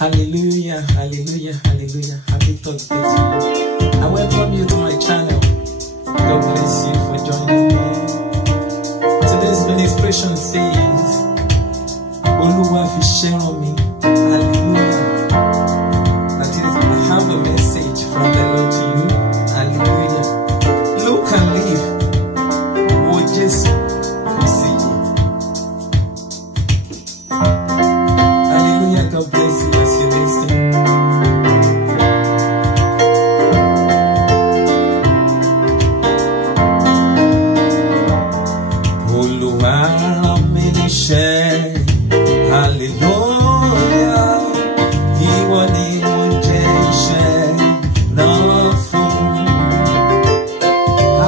Hallelujah, hallelujah, hallelujah. Happy Thursday to you. I welcome you to my channel. God bless you for joining me. Today's ministration says, Oluwa fi ṣẹ́ràn mi. Hallelujah. That is, I have a message from the Lord to you. Hallelujah. Look and live. Wo Jésù kò sí. Hallelujah. God bless you as you listen. Olúwa rán mi níṣẹ́. Hallelujah. Ìwọ ni mo jẹ́ iṣẹ́ náà fún.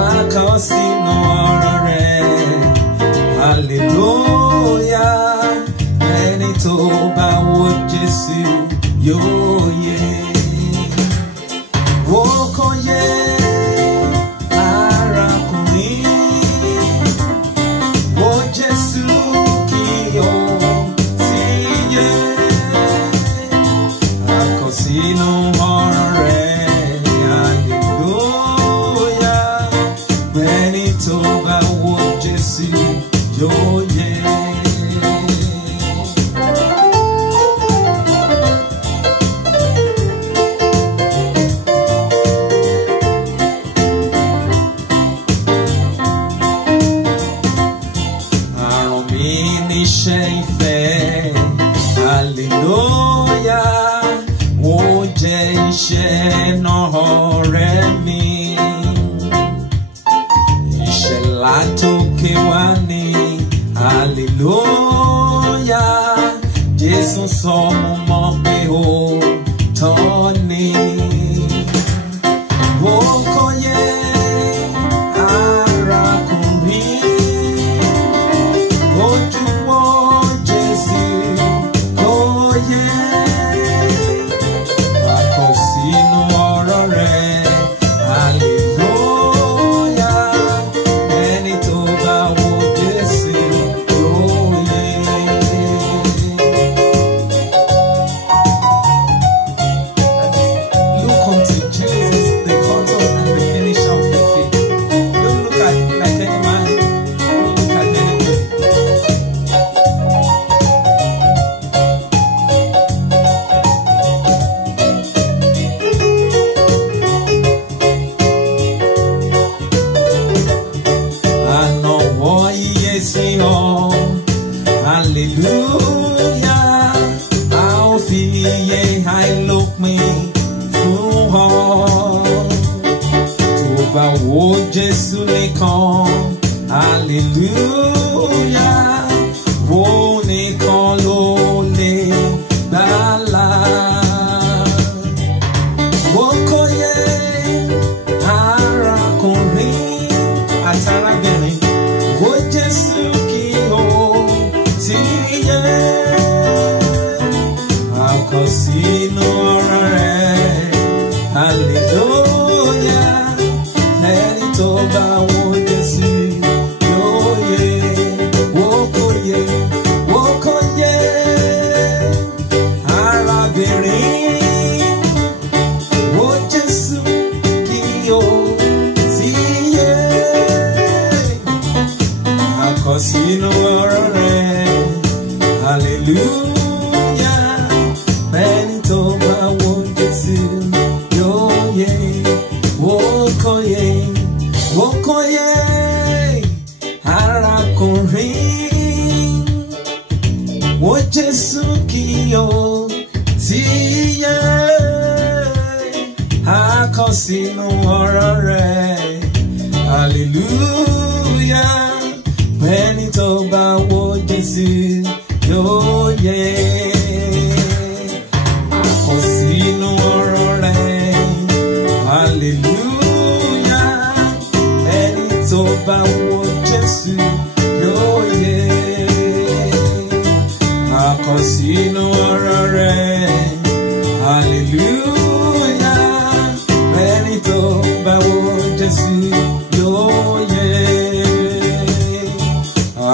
A kọ sínú ọ̀rọ̀ rẹ̀. Hallelujah. Ẹni tó bá wo Jésù yóò yè. Wo kò yẹ arákùnrin. Wo Jésù kí o sì yè. A kọ sínú ọ̀rọ̀ rẹ̀. Hallelujah. Ẹni tó bá wo Jésù yóò yè. Àrùn mi níṣẹ́ ìfẹ́. Hallelujah. Wọ́n jẹ́ iṣẹ́ náà ọ̀rẹ́ mi. Ìṣẹ̀lá tókè wá ní. Hallelujah. Jésù sọ mo mọ̀ pé ó tọ́ ni. Ó kò yẹ arákùnrin. Ojú wo Jésù kò yẹ. A kọ sínú ọ̀rọ̀ rẹ̀. Hallelujah. Ẹni tó bá wo Jésù yóò yè. Look unto Jesus, the author and the finisher of your faith. Don't look at like any man. Don't look at anybody. Ànàwọ́ iye sí ọ. Hallelujah. A ó fi iye àìlópin fún ọ. Tó bá wo Jésù nìkan. Hallelujah. Wo nìkan ló lè gbàlà. Wo kò yẹ arákùnrin àtàrábìnrin. Wo Jésù kí o sì yè. A kọ sínú ọ̀rọ̀ rẹ̀. Hallelujah. Ẹni tó bá wo Jésù yóò yè. Wo kò yẹ, wo kò yẹ arábìnrin. Wo Jésù kí o sì yè. A kọ sínú ọ̀rọ̀ rẹ̀. Hallelujah. Ẹni tó bá wo Jésù yóò yè. Wo kò yẹ, wo kò yẹ arákùnrin. Wo Jésù kí o sì yè. A kọ sínú ọ̀rọ̀ rẹ̀. Hallelujah. Ẹni tó bá wo Jésù yóò yè. A kọ sínú ọ̀rọ̀ rẹ̀. Hallelujah. Ẹni tó bá wo Jésù yóò yè. A kọ sínú ọ̀rọ̀ rẹ̀. Hallelujah. Ẹni tó bá wo Jésù yóò yè.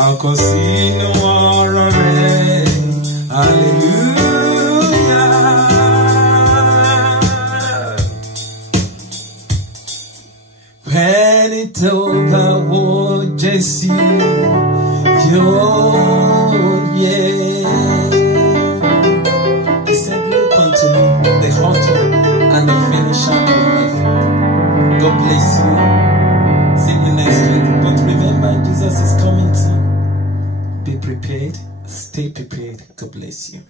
A kọ sínú ọ̀rọ̀ rẹ̀. ẹni tó bá wo Jésù yóò yẹ. He said, look unto me, the author and the finisher of my faith. God bless you. See you next week. But remember, Jesus is coming soon. Be prepared. Stay prepared. God bless you.